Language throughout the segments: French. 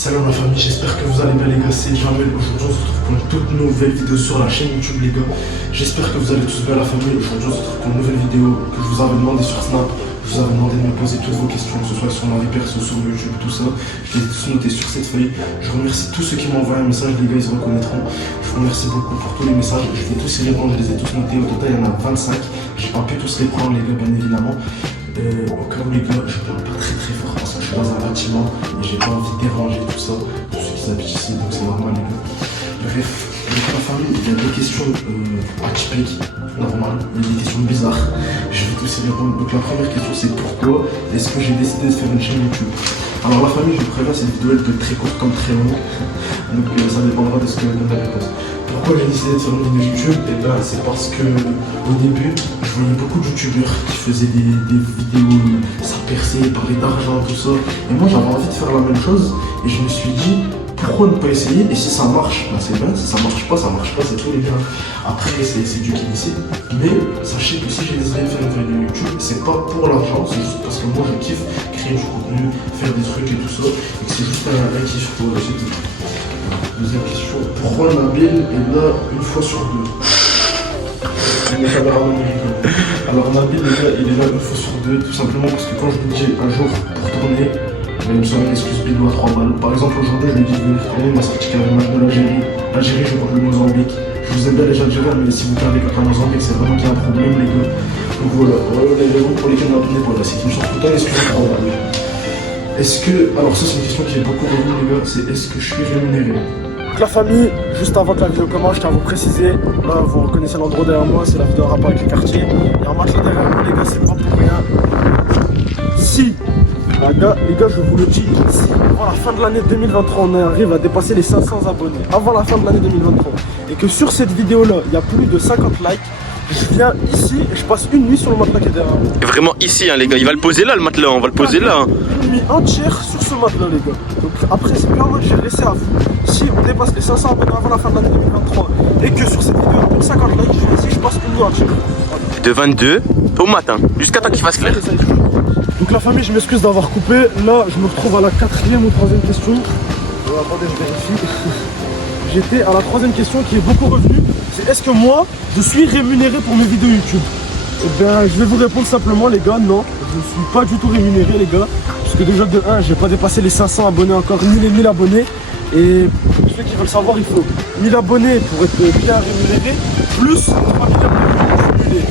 Salut la famille, j'espère que vous allez bien les gars, c'est Jamel. Aujourd'hui on se retrouve pour une toute nouvelle vidéo sur la chaîne YouTube les gars. J'espère que vous allez tous bien la famille. Aujourd'hui on se retrouve pour une nouvelle vidéo que je vous avais demandé sur Snap. Je vous avais demandé de me poser toutes vos questions, que ce soit sur ma vie perso, sur YouTube, tout ça. Je les ai tous notés sur cette feuille. Je remercie tous ceux qui m'ont envoyé un message, les gars ils se reconnaîtront. Je vous remercie beaucoup pour tous les messages. Je vais tous y répondre, je les ai tous notés. Au total il y en a 25. J'ai pas pu tous les prendre les gars bien évidemment. Au cas où les gars, je parle pas très fort parce que je suis dans un bâtiment et j'ai pas envie de déranger tout ça, tous ceux qui habitent ici, donc c'est normal les gars. Bref, avec la famille, il y a des questions atypiques, normales, il y a des questions bizarres, je vais tous y répondre. Donc la première question c'est pourquoi est-ce que j'ai décidé de faire une chaîne YouTube. Alors la famille, je vous préviens, cette vidéo elle peut être très courte comme très longue, donc ça dépendra de ce que donne la réponse. Pourquoi j'ai décidé de faire une vidéo YouTube? Et ben c'est parce que au début, je voyais beaucoup de youtubeurs qui faisaient des vidéos, ça perçait, parlaient d'argent, tout ça. Et moi j'avais envie de faire la même chose et je me suis dit pourquoi ne pas essayer? Et si ça marche, ben c'est bien, si ça marche pas, c'est tout les gars. Après c'est Dieu qui décide. Mais sachez que si j'ai décidé de faire une vidéo YouTube, c'est pas pour l'argent, c'est juste parce que moi je kiffe créer du contenu, faire des trucs et tout ça. Et que c'est juste un kiff pour c'est tout. Deuxième question, pourquoi Nabil est là une fois sur deux? Alors Nabil il est là une fois sur deux, tout simplement parce que quand je lui dis un jour pour tourner, il me sort une excuse bidon à 3 balles. Par exemple aujourd'hui je lui dis de venir tourner, il m'a sorti qu'il y avait le match de l'Algérie. L'Algérie joue contre le Mozambique. Je vous aime bien les Algériens, mais si vous perdez contre le Mozambique, c'est vraiment qu'il y a un problème les gars. Donc voilà, les raisons pour lesquelles Nabil n'est pas là, c'est qu'il me sort tout le temps une excuse à 3 balles. Est-ce que, alors ça c'est une question qui est beaucoup revenue les gars, c'est est-ce que je suis rémunéré? La famille, juste avant que la vidéo commence, je tiens à vous préciser, là vous reconnaissez l'endroit derrière moi, c'est la vidéo en rapport avec le quartier. Il y a un match là derrière moi les gars, c'est pas pour rien. Si, les gars je vous le dis, si avant la fin de l'année 2023 on arrive à dépasser les 500 abonnés, avant la fin de l'année 2023, et que sur cette vidéo là, il y a plus de 50 likes, je viens ici et je passe une nuit sur le matelas qui est derrière moi. Et vraiment ici hein les gars, il va le poser là le matelas, on va le poser là. Une nuit entière sur ce matelas les gars. Donc après c'est plus en mode j'ai laissé à vous. Si on dépasse les 500 abonnés avant la fin de l'année 2023 et que sur cette vidéo il y a plus de 50 likes, je viens ici, je passe une nuit entière. Voilà. De 22 au matin, jusqu'à temps qu'il fasse clair. Donc la famille, je m'excuse d'avoir coupé. Là je me retrouve à la 4e ou 3e question. Attendez, je vérifie. J'étais à la 3e question qui est beaucoup revenue. C'est est-ce que moi, je suis rémunéré pour mes vidéos YouTube? Eh bien, je vais vous répondre simplement les gars, non. Je ne suis pas du tout rémunéré les gars. Parce que déjà de 1, j'ai pas dépassé les 500 abonnés encore, ni les 1000 abonnés. Et pour ceux qui veulent savoir, il faut 1000 abonnés pour être bien rémunéré, plus 3000 abonnés cumulés.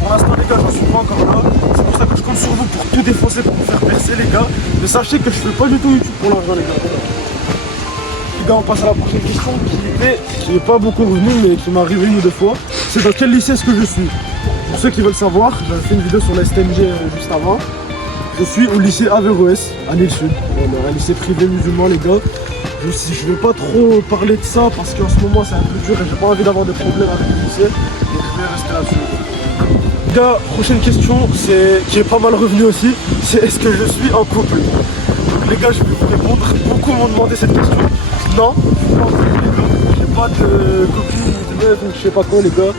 Pour l'instant les gars, je ne suis pas encore là. C'est pour ça que je compte sur vous pour tout défoncer, pour vous faire percer les gars. Mais sachez que je fais pas du tout YouTube pour l'argent les gars. Les gars, on passe à la prochaine question qui n'est pas beaucoup revenue mais qui m'est arrivée une ou deux fois. C'est dans quel lycée est-ce que je suis? Pour ceux qui veulent savoir, j'avais fait une vidéo sur la STMG juste avant. Je suis au lycée Averroès, à Lille-Sud. Un lycée privé musulman les gars. Je vais pas trop parler de ça parce qu'en ce moment c'est un peu dur et j'ai pas envie d'avoir des problèmes avec le lycée. Donc je vais rester là-dessus. Les gars, prochaine question qui est pas mal revenue aussi, c'est est-ce que je suis en couple? Donc les gars, je vais vous répondre. Beaucoup m'ont demandé cette question. Non, je suis pas en couple les gars. J'ai pas de copine, de meuf, je sais pas quoi les gars.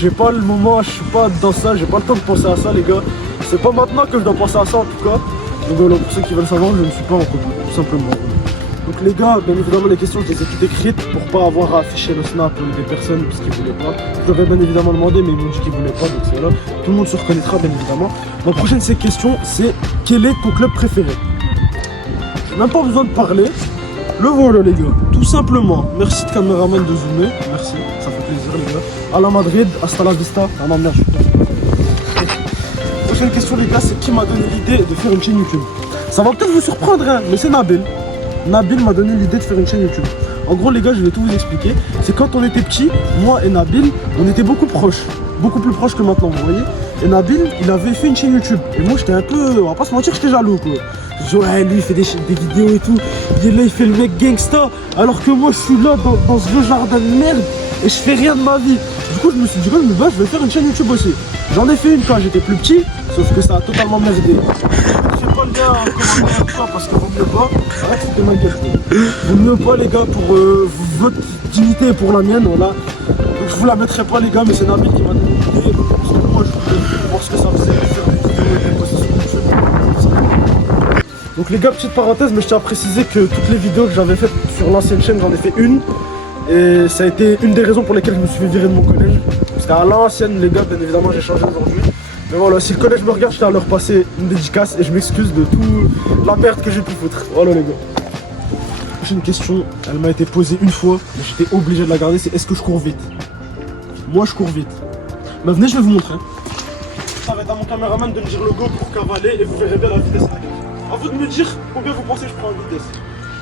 J'ai pas le moment, je suis pas dans ça, j'ai pas le temps de penser à ça les gars. C'est pas maintenant que je dois penser à ça en tout cas. Donc voilà, pour ceux qui veulent savoir, je ne suis pas en couple, tout simplement. Donc les gars, bien évidemment les questions je les ai toutes écrites pour pas avoir à afficher le snap des personnes parce qu'ils voulaient pas. Je leur ai bien évidemment demandé mais ils m'ont dit qu'ils voulaient pas, donc c'est là. Tout le monde se reconnaîtra bien évidemment. Ma prochaine question c'est quel est ton club préféré? J'ai même pas besoin de parler. Le voilà les gars, tout simplement. Merci de caméraman de zoomer, merci, ça fait plaisir les gars. À la Madrid, hasta la vista, ah non merde. Prochaine question les gars, c'est qui m'a donné l'idée de faire une chaîne YouTube? Ça va peut-être vous surprendre hein, mais c'est Nabil. Nabil m'a donné l'idée de faire une chaîne YouTube. En gros les gars, je vais tout vous expliquer. C'est quand on était petits, moi et Nabil, on était beaucoup proches. Beaucoup plus proches que maintenant, vous voyez. Et Nabil, il avait fait une chaîne YouTube. Et moi j'étais un peu, on va pas se mentir, j'étais jaloux quoi. Je dis ouais, lui il fait des vidéos et tout. Il est là, il fait le mec gangsta. Alors que moi je suis là dans ce vieux jardin de merde et je fais rien de ma vie. Du coup je me suis dit, bah, je vais faire une chaîne YouTube aussi. J'en ai fait une quand j'étais plus petit, sauf que ça a totalement merdé. Je sais pas le lien en commentaire quoi, parce que vaut mieux pas. Arrête de ma gueule. Vaut mieux pas les gars pour votre dignité et pour la mienne, voilà. Donc je vous la mettrai pas les gars, mais c'est Nabil qui m'a donné l'idée. Parce que moi je voulais voir ce que ça faisait de faire des vidéos et de poster sur YouTube. Donc les gars, petite parenthèse, mais je tiens à préciser que toutes les vidéos que j'avais faites sur l'ancienne chaîne, j'en ai fait une. Et ça a été une des raisons pour lesquelles je me suis fait virer de mon collège. Parce qu'à l'ancienne, les gars, bien évidemment, j'ai changé aujourd'hui. Mais voilà, si le collège me regarde, je tiens à leur passer une dédicace et je m'excuse de toute la merde que j'ai pu foutre. Voilà les gars. Prochaine question, elle m'a été posée une fois, mais j'étais obligé de la garder, c'est est-ce que je cours vite? Moi, je cours vite. Mais venez, je vais vous montrer. Ça va être à mon caméraman de me dire le go pour cavaler et vous verrez bien la vitesse de la gare. A vous de me dire combien vous pensez que je prends en vitesse.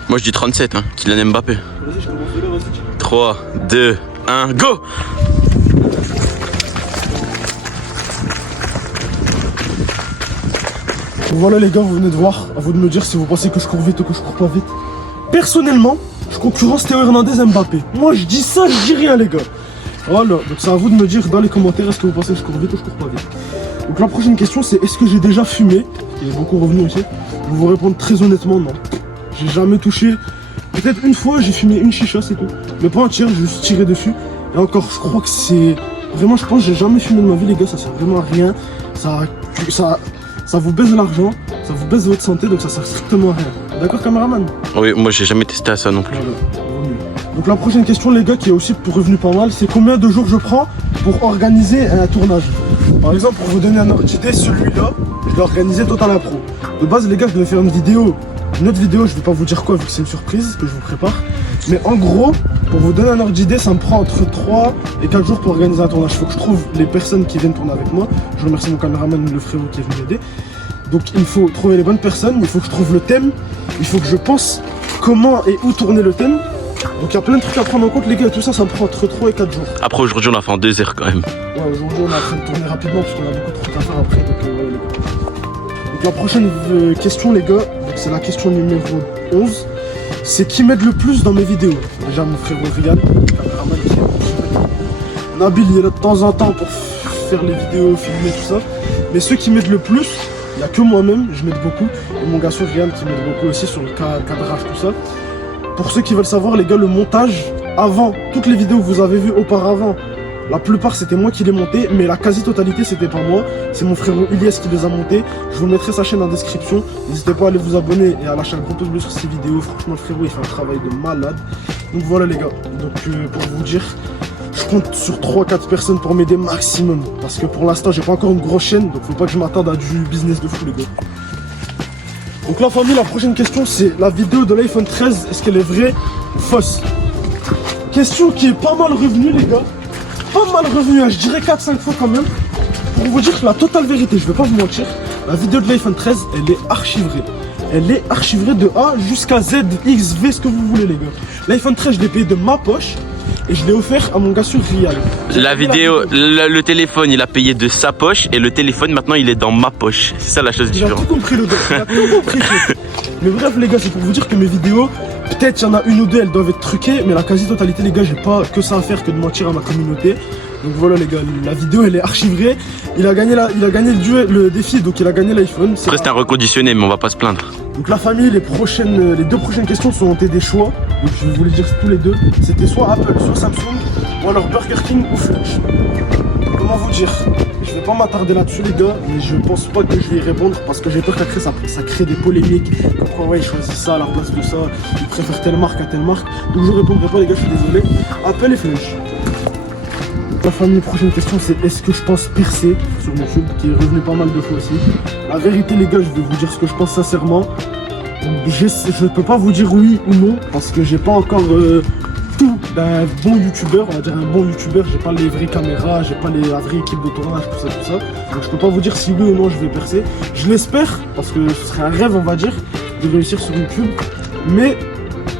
Moi je dis 37, hein, Kylian Mbappé. Vas-y, je commence de là, vas-y. 3, 2, 1, go! Voilà les gars, vous venez de voir, à vous de me dire si vous pensez que je cours vite ou que je cours pas vite. Personnellement, je concurrence Théo Hernandez Mbappé. Moi je dis ça, je dis rien les gars. Voilà, donc c'est à vous de me dire dans les commentaires est-ce que vous pensez que je cours vite ou je cours pas vite. Donc la prochaine question c'est est-ce que j'ai déjà fumé? Qui est beaucoup revenu aussi. Je vais vous répondre très honnêtement non. J'ai jamais touché. Peut-être une fois j'ai fumé une chicha c'est tout. Mais pas entière, j'ai juste tiré dessus. Et encore je crois que c'est... Vraiment je pense que j'ai jamais fumé de ma vie les gars, ça sert vraiment à rien. Ça vous baise l'argent, ça vous baise votre santé, donc ça sert strictement à rien. D'accord caméraman? Oui, moi j'ai jamais testé à ça non plus. Voilà. Donc la prochaine question les gars qui est aussi revenu pas mal, c'est combien de jours je prends pour organiser un tournage? Par exemple pour vous donner un ordre d'idée, celui-là, je l'ai organisé Total Impro. De base les gars je devais faire une autre vidéo, je vais pas vous dire quoi vu que c'est une surprise que je vous prépare. Mais en gros, pour vous donner un ordre d'idée, ça me prend entre 3 et 4 jours pour organiser un tournage. Il faut que je trouve les personnes qui viennent tourner avec moi. Je remercie mon caméraman, le frérot qui est venu m'aider. Donc il faut trouver les bonnes personnes, il faut que je trouve le thème, il faut que je pense comment et où tourner le thème. Donc il y a plein de trucs à prendre en compte les gars, et tout ça, ça me prend entre 3 et 4 jours. Après aujourd'hui on a fait en 2 heures quand même. Ouais, aujourd'hui on est en train de tourner rapidement parce qu'on a beaucoup de trucs à faire après. Donc la prochaine question les gars, c'est la question numéro 11. C'est qui m'aide le plus dans mes vidéos? Déjà mon frère Ryan, le caméraman qui est Nabil il est là de temps en temps pour faire les vidéos, filmer tout ça. Mais ceux qui m'aident le plus, il n'y a que moi-même, je m'aide beaucoup. Et mon gars Ryan qui m'aide beaucoup aussi sur le cadrage, tout ça. Pour ceux qui veulent savoir les gars, le montage, avant, toutes les vidéos que vous avez vues auparavant, la plupart c'était moi qui les montais, mais la quasi-totalité c'était pas moi. C'est mon frérot Ilyes qui les a montés. Je vous mettrai sa chaîne en description. N'hésitez pas à aller vous abonner et à lâcher un gros pouce bleu sur ces vidéos. Franchement le frérot il fait un travail de malade. Donc voilà les gars, donc pour vous dire, je compte sur 3-4 personnes pour m'aider maximum. Parce que pour l'instant j'ai pas encore une grosse chaîne, donc faut pas que je m'attende à du business de fou les gars. Donc la famille, la prochaine question c'est la vidéo de l'iPhone 13, est-ce qu'elle est vraie ou fausse? Question qui est pas mal revenue les gars. Pas mal revenu, hein, je dirais 4-5 fois quand même. Pour vous dire la totale vérité, je vais pas vous mentir, la vidéo de l'iPhone 13, elle est archivrée. Elle est archivrée de A jusqu'à Z, X, V, ce que vous voulez les gars. L'iPhone 13, je l'ai payé de ma poche et je l'ai offert à mon gars sur Rial. La vidéo, le téléphone il a payé de sa poche et le téléphone maintenant il est dans ma poche. C'est ça la chose Il a tout différente. compris le gars, il a tout compris. Mais bref les gars, c'est pour vous dire que mes vidéos, peut-être il y en a une ou deux, elles doivent être truquées, mais la quasi-totalité les gars, j'ai pas que ça à faire que de mentir à ma communauté. Donc voilà les gars, la vidéo elle est archivrée. Il a gagné le défi, donc il a gagné l'iPhone. Après c'était un reconditionné mais on va pas se plaindre. Donc la famille, les deux prochaines questions sont des choix. Donc je vais vous les dire tous les deux. C'était soit Apple, soit Samsung, ou alors Burger King ou Flunch. Comment vous dire? Je vais pas m'attarder là-dessus les gars, mais je pense pas que je vais y répondre parce que j'ai peur qu'après ça crée des polémiques. Pourquoi ouais, il choisit ça à la place de ça, il préfère telle marque à telle marque. Donc je répondrai pas les gars, je suis désolé. Apple et Flunch. La famille, prochaine question c'est est-ce que je pense percer sur YouTube, qui est revenu pas mal de fois aussi. La vérité les gars, je vais vous dire ce que je pense sincèrement. Je peux pas vous dire oui ou non parce que j'ai pas encore tout d'un bon youtubeur, on va dire un bon youtubeur. J'ai pas les vraies caméras, j'ai pas la vraie équipe de tournage, tout ça. Donc je peux pas vous dire si oui ou non je vais percer. Je l'espère parce que ce serait un rêve on va dire de réussir sur YouTube. Mais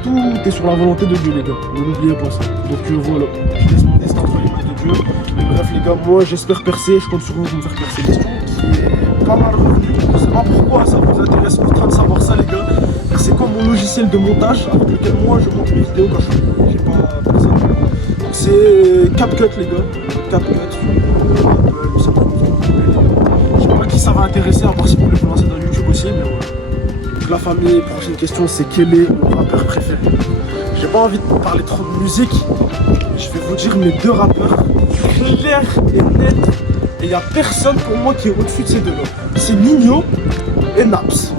tout est sur la volonté de Dieu les gars, ne l'oubliez pas ça. Donc voilà, je laisse mon destin entre les mains de Dieu. Mais bref les gars, moi j'espère percer, je compte sur vous pour me faire percer. Question qui est pas mal revenue, je sais pas pourquoi ça vous intéresse autant de savoir ça les gars. C'est comme mon logiciel de montage avec lequel moi je monte mes vidéos quand j'ai pas personne. C'est CapCut les gars, CapCut. Je sais pas qui ça va intéresser à part si vous voulez vous lancer dans YouTube aussi, mais voilà. Donc la famille, prochaine question c'est quel est mon rappeur préféré? J'ai pas envie de parler trop de musique, je vais vous dire mes deux rappeurs clair et net, et il y a personne pour moi qui est au-dessus de ces deux là. C'est Nino et Naps.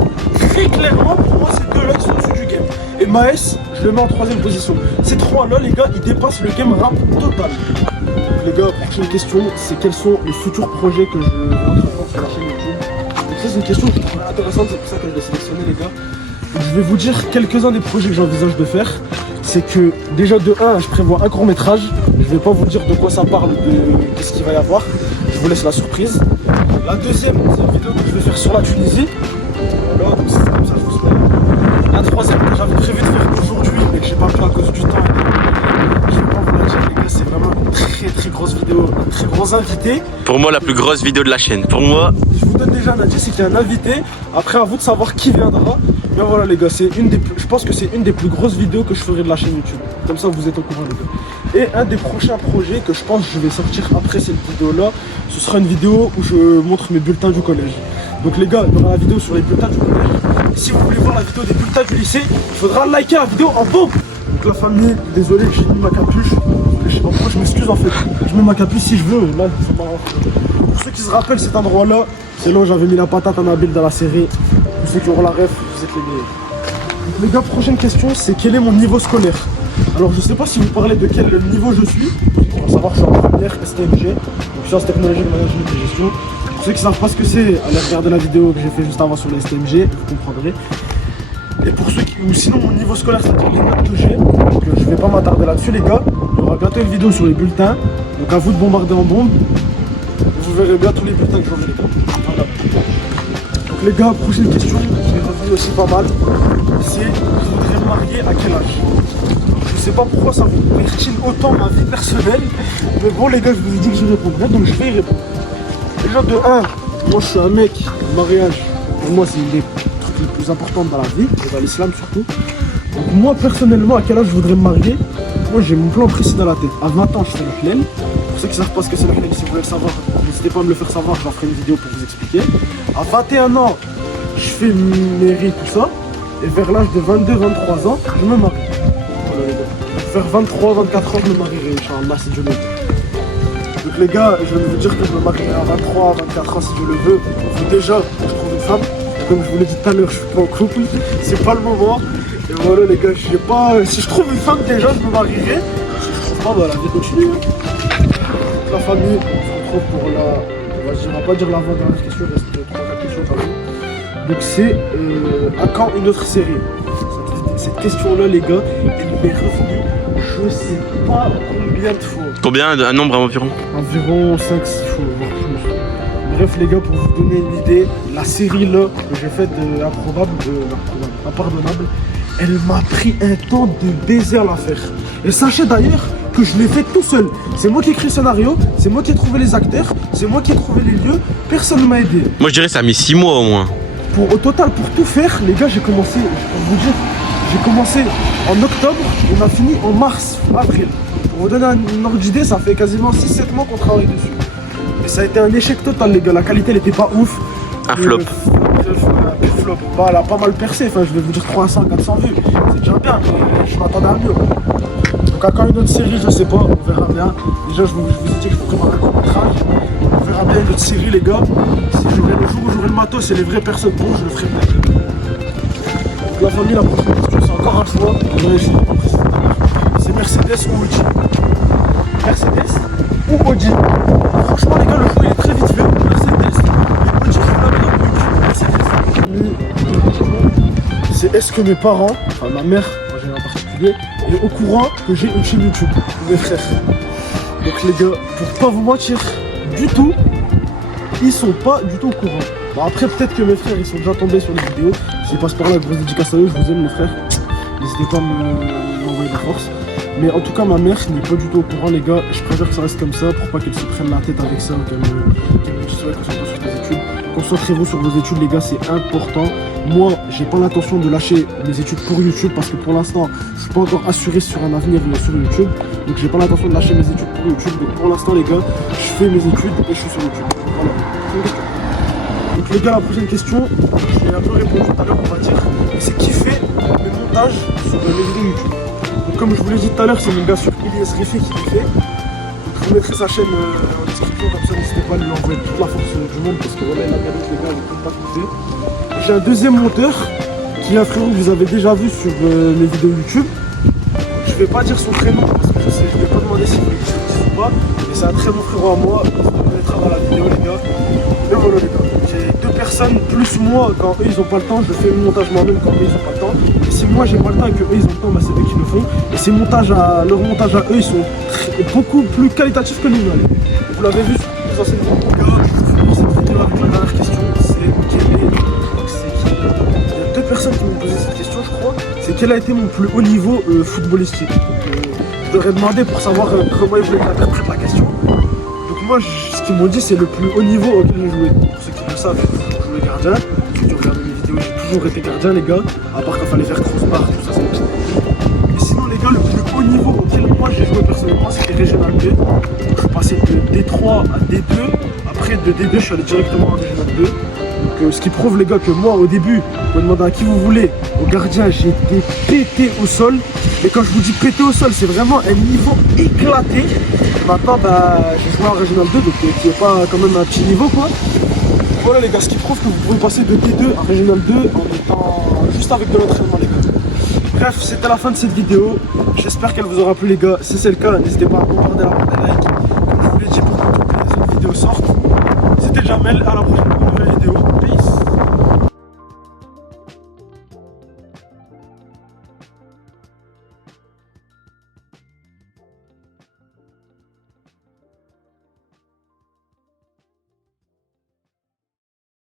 très clairement, pour moi, ces deux-là qui sont au-dessus du game. Et Maes, je le mets en 3ème position. Ces trois-là, les gars, ils dépassent le game rap total. Les gars, prochaine question, c'est quels sont les futurs projets que je vais entreprendre sur la chaîne YouTube. Donc ça, c'est une question qui est intéressante, c'est pour ça que je l'ai sélectionné, les gars. Je vais vous dire quelques-uns des projets que j'envisage de faire. C'est que déjà de 1, je prévois un court-métrage. Je vais pas vous dire de quoi ça parle, de ce qu'il va y avoir. Je vous laisse la surprise. La deuxième, c'est une vidéo que je vais faire sur la Tunisie. Voilà, donc c'est comme ça, je vous spoil. La troisième que j'avais prévu de faire aujourd'hui, mais que j'ai pas pu à cause du temps. Je vais pas vous la dire, les gars, c'est vraiment une très grosse vidéo, un très gros invité. Pour moi, la plus grosse vidéo de la chaîne. Pour moi, Je vous donne déjà un indice, c'est qu'il y a un invité. Après, à vous de savoir qui viendra. Mais voilà, les gars, je pense que c'est une des plus grosses vidéos que je ferai de la chaîne YouTube. Comme ça, vous êtes au courant, les gars. Et un des prochains projets que je pense que je vais sortir après cette vidéo-là, ce sera une vidéo où je montre mes bulletins du collège. Donc les gars, il y aura la vidéo sur les bulletins du collège. Et si vous voulez voir la vidéo des bulletins du lycée, il faudra liker la vidéo en bombe. Donc la famille, désolé, j'ai mis ma capuche. Je sais pas pourquoi je m'excuse en fait. Je mets ma capuche si je veux, là ça m'arrange. Pour ceux qui se rappellent cet endroit-là, c'est là où j'avais mis la patate à Nabil dans la série. Pour ceux qui auront la ref, vous êtes les meilleurs. Donc les gars, prochaine question, c'est quel est mon niveau scolaire? Alors je sais pas si vous parlez de quel niveau je suis. Pour savoir, je suis en première STMG, donc sciences technologiques, management et gestion. Pour ceux qui ne savent pas ce que c'est, allez regarder la vidéo que j'ai fait juste avant sur les STMG, vous comprendrez. Et pour ceux qui, ou sinon mon niveau scolaire, c'est-à-dire les notes que j'ai, donc je vais pas m'attarder là-dessus les gars. Il y aura bientôt une vidéo sur les bulletins, donc à vous de bombarder en bombe. Vous verrez bien tous les bulletins que j'aurai les gars. Voilà. Donc les gars, prochaine question, qui est revenue aussi pas mal, c'est je voudrais me marier à quel âge? Je sais pas pourquoi ça vous perturbe autant ma vie personnelle, mais bon les gars, je vous ai dit que je répondrais, donc je vais y répondre. Déjà de 1, moi je suis un mec, le mariage, pour moi c'est une des trucs les plus importantes dans la vie, et dans l'islam surtout. Donc moi personnellement, à quel âge je voudrais me marier? Moi j'ai mon plan précis dans la tête. À 20 ans je fais le hlel. Pour ceux qui ne savent pas ce que c'est le hlel, si vous voulez le savoir, n'hésitez pas à me le faire savoir, j'en ferai une vidéo pour vous expliquer. À 21 ans, je fais mes rites, tout ça. Et vers l'âge de 22-23 ans, je me marie. Voilà les gars. Vers 23-24 ans, je me marierai, Inch'Allah, si Dieu le veut. Donc les gars, je vais vous dire que je me marierai à 23-24 ans si Dieu le veut. Il faut déjà que je trouve une femme. Comme je vous l'ai dit tout à l'heure, je suis pas en couple, c'est pas le moment. Et voilà les gars, je sais pas, si je trouve une femme déjà, je me marierai. Si je trouve pas, bah la vie continue. La famille, on se retrouve pour la... On va pas dire l'avant-dernière question, il reste 3-4 questions quand même. Donc c'est à quand une autre série? Cette question-là les gars, elle m'est revenue, je sais pas combien de fois. combien? Un nombre environ? Environ 5-6 fois, voire plus. Bref les gars, pour vous donner une idée, la série là que j'ai faite impardonnable, elle m'a pris un temps de baiser à la faire. Et sachez d'ailleurs que je l'ai fait tout seul. C'est moi qui ai écrit le scénario, c'est moi qui ai trouvé les acteurs, c'est moi qui ai trouvé les lieux, personne ne m'a aidé. Moi je dirais ça a mis 6 mois au moins. Au total, pour tout faire, les gars, j'ai commencé, pour vous dire, j'ai commencé en octobre et on a fini en mars, avril. Pour vous donner un ordre d'idée, ça fait quasiment 6-7 mois qu'on travaille dessus. Et ça a été un échec total les gars, la qualité elle était pas ouf. Un flop. Un flop. Bah, elle a pas mal percé, enfin je vais vous dire 300-400 vues. C'est déjà bien, mais je m'attendais à mieux. Donc à quand une autre série, je sais pas, on verra bien. Déjà je vous ai dit que je vous prépare un court-métrage. On verra bien une autre série les gars. Si j'aurai le jour où j'aurai le matos et les vraies personnes pour, je le ferai bien. Donc la famille, la prochaine question, c'est encore un choix. C'est Mercedes ou Audi? Mercedes ou Audi? Franchement les gars, le choix il est très vite fait. Mercedes et Audi, je vais pas Mercedes. C'est est-ce que mes parents, enfin ma mère en particulier, est au courant que j'ai une chaîne YouTube, mes frères. Donc les gars, pour pas vous mentir du tout, ils sont pas du tout au courant. Bon après peut-être que mes frères ils sont déjà tombés sur les vidéos. S'ils passent par là, grosse dédicace à eux, je vous aime les frères. N'hésitez pas à m'envoyer des forces. Mais en tout cas ma mère n'est pas du tout au courant les gars. Je préfère que ça reste comme ça pour pas qu'elle se prenne la tête avec ça, qu'elle me dise ouais, concentre-toi sur tes études. Concentrez-vous sur vos études les gars, c'est important. Moi j'ai pas l'intention de lâcher mes études pour YouTube parce que pour l'instant je suis pas encore assuré sur un avenir sur YouTube. Donc j'ai pas l'intention de lâcher mes études pour YouTube. Donc pour l'instant les gars, je fais mes études et je suis sur YouTube. Voilà. Donc les gars, la prochaine question, j'ai un peu répondu tout à l'heure on va dire, c'est qui fait le montage sur les vidéos YouTube. Donc comme je vous l'ai dit tout à l'heure, c'est mon gars sur Ilyes Refé qui le fait. Donc, je vous mettrai sa chaîne en description, comme ça n'hésitez pas à lui envoyer toute la force du monde parce que voilà, il a bien d'autres les gars, je ne peux pas tout faire. j'ai un deuxième monteur qui est un frérot que vous avez déjà vu sur mes vidéos YouTube. Je vais pas dire son prénom parce que je vais pas demander s'il veut que je le dise ou pas, mais c'est un très bon frérot à moi, il se mettra dans la vidéo les gars. Et voilà les gars, j'ai deux personnes plus moi, quand eux ils ont pas le temps, je fais le montage moi-même quand eux ils ont pas le temps. Et si moi j'ai pas le temps et que eux ils ont le temps, bah, c'est eux qui le font. Et ces montages leur montage à eux ils sont beaucoup plus qualitatifs que nous. Allez. Vous l'avez vu sur les anciennes vidéos les gars, je vais finir cette vidéo avec la dernière question, c'est quel est, il y a deux personnes qui m'ont posé cette question je crois, c'est quel a été mon plus haut niveau footballistique. Je leur ai demandé pour savoir comment ils voulaient que j'interprète la question. Donc moi, ce qu'ils m'ont dit, c'est le plus haut niveau auquel j'ai joué. Pour ceux qui le savent, j'ai toujours joué gardien. Ceux qui regardent mes vidéos, j'ai toujours été gardien les gars. À part quand il fallait faire crossbar, tout ça, c'est une petite. Mais sinon les gars, le plus haut niveau auquel moi j'ai joué personnellement, c'était Régional 2. Je suis passé de D3 à D2. Après de D2, je suis allé directement en Régional 2. Donc ce qui prouve les gars que moi au début, vous pouvez demander à qui vous voulez, au gardien j'ai été pété au sol. Et quand je vous dis pété au sol, c'est vraiment un niveau éclaté. Et maintenant bah, j'ai joué en Régional 2, donc qui est pas quand même un petit niveau quoi. Voilà les gars, ce qui prouve que vous pouvez passer de D2 à Régional 2 en étant juste avec de l'entraînement les gars. Bref, c'était la fin de cette vidéo. J'espère qu'elle vous aura plu les gars. Si c'est le cas, n'hésitez pas à bombarder la bande.